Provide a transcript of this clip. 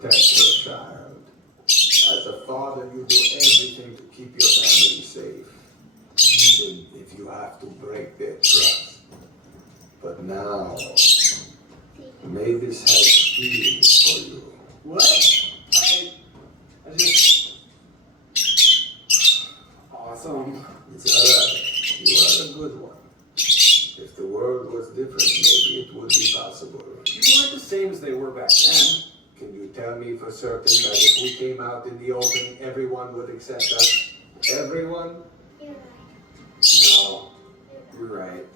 protect her child. As a father, you do everything to keep your family safe, even if you have to break their trust. But now, Mavis has feelings for you. What? I just... Awesome. It's alright. You are a good one. If the world was different, maybe it would be possible. You weren't the same as they were back then. Can you tell me for certain that if we came out in the open, everyone would accept us? Everyone? You're right. No, you're right.